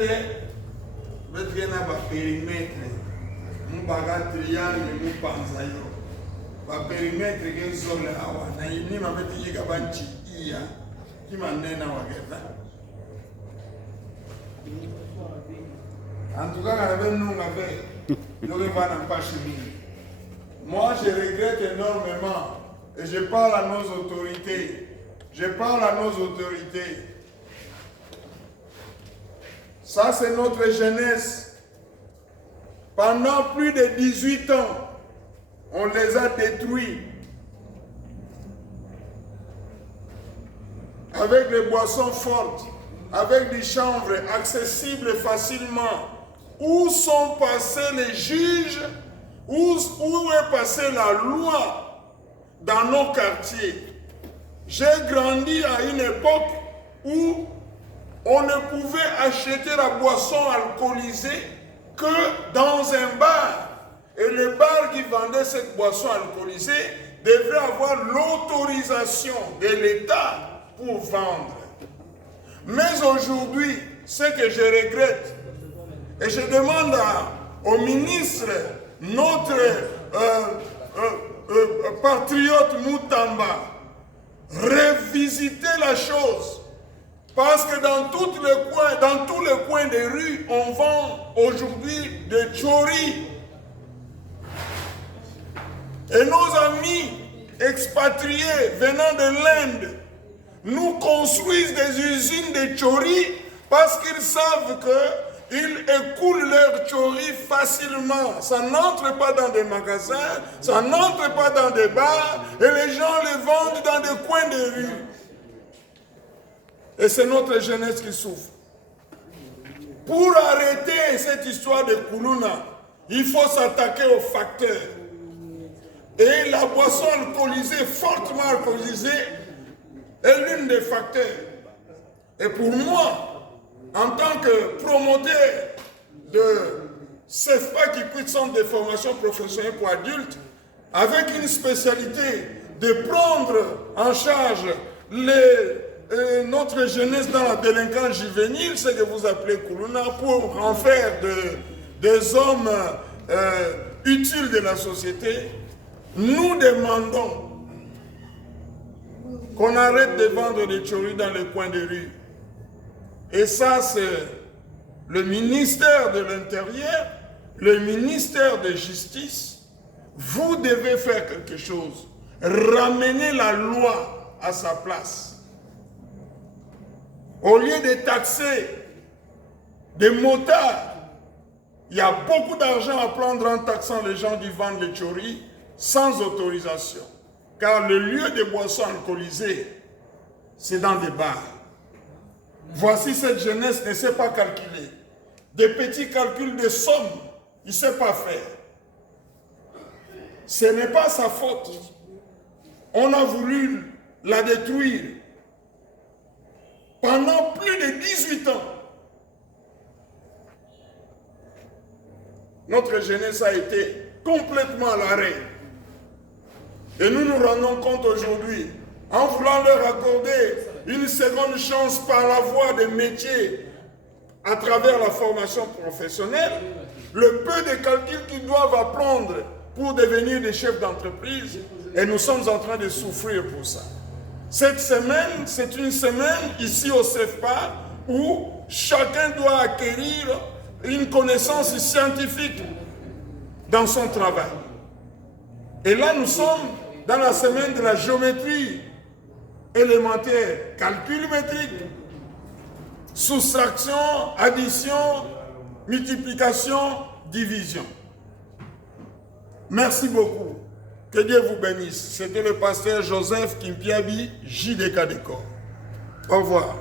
mettre un périmètre. Mon bagage triangle, mon panzaïo. Le périmètre qui est sur le hawa. Naïni m'a mis des gabanchi ia. Qui m'a donné un wageta. En tout cas, avec nous, on va pas chez. Moi, je regrette énormément. Et je parle à nos autorités. Je parle à nos autorités. Ça, c'est notre jeunesse. Pendant plus de 18 ans, on les a détruits. Avec des boissons fortes, avec des chambres accessibles facilement. Où sont passés les juges? Où est passée la loi dans nos quartiers? J'ai grandi à une époque où on ne pouvait acheter la boisson alcoolisée que dans un bar. Et le bar qui vendait cette boisson alcoolisée devait avoir l'autorisation de l'État pour vendre. Mais aujourd'hui, ce que je regrette, et je demande au ministre, notre patriote Moutamba, revisiter la chose. Parce que dans tous les coins des rues, on vend aujourd'hui des tchoris. Et nos amis expatriés venant de l'Inde nous construisent des usines de tchoris parce qu'ils savent qu'ils écoulent leurs tchoris facilement. Ça n'entre pas dans des magasins, ça n'entre pas dans des bars et les gens les vendent dans des coins de rue. Et c'est notre jeunesse qui souffre. Pour arrêter cette histoire de Koulouna, il faut s'attaquer aux facteurs. Et la boisson alcoolisée, fortement alcoolisée, est l'une des facteurs. Et pour moi, en tant que promoteur de CEFPA qui quitte Centre de formation professionnelle pour adultes, avec une spécialité de prendre en charge notre jeunesse dans la délinquance juvénile, ce que vous appelez Koulouna, pour en faire des hommes utiles de la société, nous demandons qu'on arrête de vendre des tchoris dans les coins de rue. Et ça, c'est le ministère de l'Intérieur, le ministère de Justice. Vous devez faire quelque chose. Ramener la loi à sa place. Au lieu de taxer des motards, il y a beaucoup d'argent à prendre en taxant les gens qui vendent les tchoris sans autorisation. Car le lieu de boissons alcoolisées, c'est dans des bars. Voici cette jeunesse ne sait pas calculer. Des petits calculs de sommes, il ne sait pas faire. Ce n'est pas sa faute. On a voulu la détruire. Pendant plus de 18 ans, notre jeunesse a été complètement à l'arrêt. Et nous nous rendons compte aujourd'hui, en voulant leur accorder une seconde chance par la voie des métiers à travers la formation professionnelle, le peu de calculs qu'ils doivent apprendre pour devenir des chefs d'entreprise, et nous sommes en train de souffrir pour ça. Cette semaine, c'est une semaine ici au CEFPA où chacun doit acquérir une connaissance scientifique dans son travail. Et là, nous sommes dans la semaine de la géométrie élémentaire, calcul métrique, soustraction, addition, multiplication, division. Merci beaucoup. Que Dieu vous bénisse. C'était le pasteur Joseph Kimpiabi, JDK Décor. Au revoir.